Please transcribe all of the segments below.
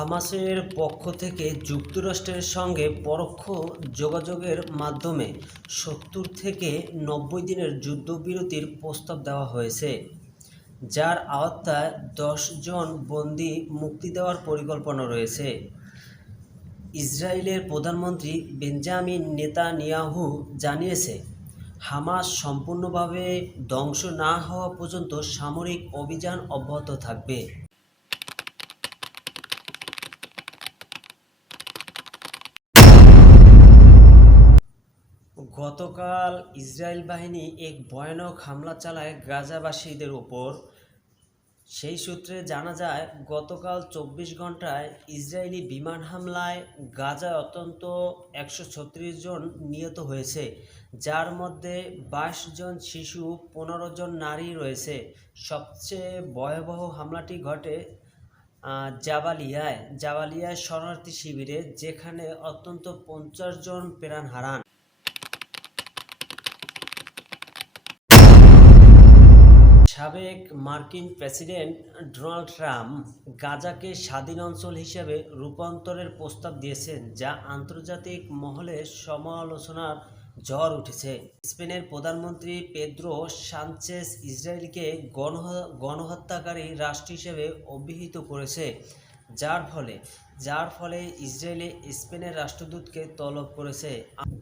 হামাসের পক্ষ থেকে যুক্তরাষ্ট্রের সঙ্গে পরোক্ষ যোগাযোগের মাধ্যমে ৭০ থেকে ৯০ দিনের যুদ্ধবিরতির প্রস্তাব দেওয়া হয়েছে, যার আওতায় ১০ জন বন্দী মুক্তি দেওয়ার পরিকল্পনা রয়েছে। ইসরায়েলের প্রধানমন্ত্রী বেঞ্জামিন নেতানিয়াহু জানিয়েছে, হামাস সম্পূর্ণভাবে ধ্বংস না হওয়া পর্যন্ত সামরিক অভিযান অব্যাহত থাকবে। গতকাল ইসরায়েল বাহিনী এক ভয়ানক হামলা চালায় গাজাবাসীদের উপর। সেই সূত্রে জানা যায়, গতকাল ২৪ ঘন্টায় ইসরায়েলি বিমান হামলায় গাজায় অন্তত ১৩৬ জন নিহত হয়েছে, যার মধ্যে ২২ জন শিশু, ১৫ জন নারী রয়েছে। সবচেয়ে ভয়াবহ হামলাটি ঘটে জাবালিয়ায় শরণার্থী শিবিরে, যেখানে অন্তত ৫০ জন প্রাণ হারান। সাবেক মার্কিন প্রেসিডেন্ট ডোনাল্ড ট্রাম্প গাজাকে স্বাধীন অঞ্চল হিসেবে রূপান্তরের প্রস্তাব দিয়েছেন, যা আন্তর্জাতিক মহলে সমালোচনার ঝড় উঠেছে। স্পেনের প্রধানমন্ত্রী পেদ্রো সানচেজ ইসরায়েলকে গণহত্যাকারী রাষ্ট্র হিসেবে অভিহিত করেছে, যার ফলে ইসরায়েল স্পেনের রাষ্ট্রদূতকে তলব করেছে।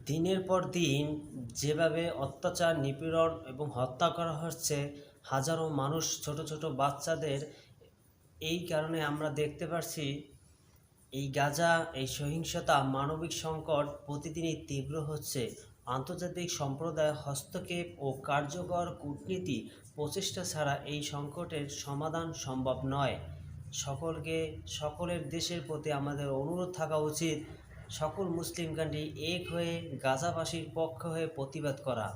দিনের পর দিন যেভাবে অত্যাচার, নিপীড়ন এবং হত্যা করা হচ্ছে হাজারো মানুষ, ছোট ছোট বাচ্চাদের, এই কারণে আমরা দেখতে পাচ্ছি এই গাজা, এই সহিংসতা, মানবিক সংকট প্রতিদিনই তীব্র হচ্ছে। আন্তর্জাতিক সম্প্রদায় হস্তক্ষেপ ও কার্যকর কূটনীতি প্রচেষ্টা ছাড়া এই সংকটের সমাধান সম্ভব নয়। সকলের দেশের প্রতি আমাদের অনুরোধ থাকা উচিত, সকল মুসলিম কান্ট্রি এক হয়ে গাজাবাসীর পক্ষ হয়ে প্রতিবাদ করা।